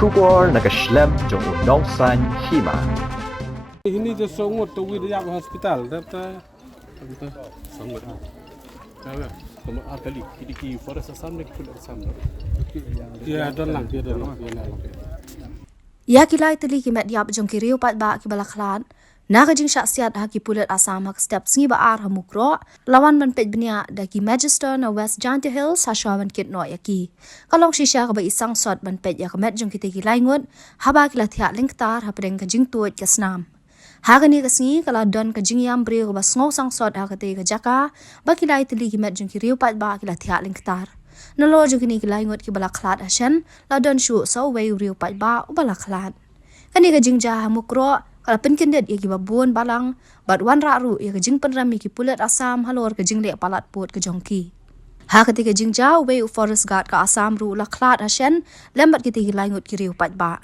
Trubor nagaslem jong unongsan Hima. Ini je Sangsot tu dia ke hospital data Sangsot. Kamu kali kiki forest asam ni kulit asam. Dia dalam. Ya kilai teli ki met diap jong ki riu pat ba ki balaklan. Naga jing syaksiat ha ki pulet asam hak step sngi ba ar ha Mukroh lawan man pet bnia da ki Magister na West Giant Hills ha shawan kit no yaki. Kalong shisha ka ba Sangsot man pet ya ka met jong ki te ki laingut ha ba ki la thia lingtar ha preng ka jing tuot ka snam. Ha gani ka sngi kala don ka Jingïam Briew ba sngo Sangsot ha ka te ka jaka ba kilai teli ki met jong ki riu pat ba ki la thia lingtar. Nalo jong kini ki laingut ki balaklat ha shen la don shu so wei riu pat ba u balaklat. Kani ka jingja ha Mukroh kalau penkendet ia kiba buon balang bat wan ru ia ke jing penrami ki pulet asam halor ke jing lek palat pot ke jongki ha ketika jing jau we forest guard ka asam ru la klat ashen lembat kita ki laingut ki riu pat ba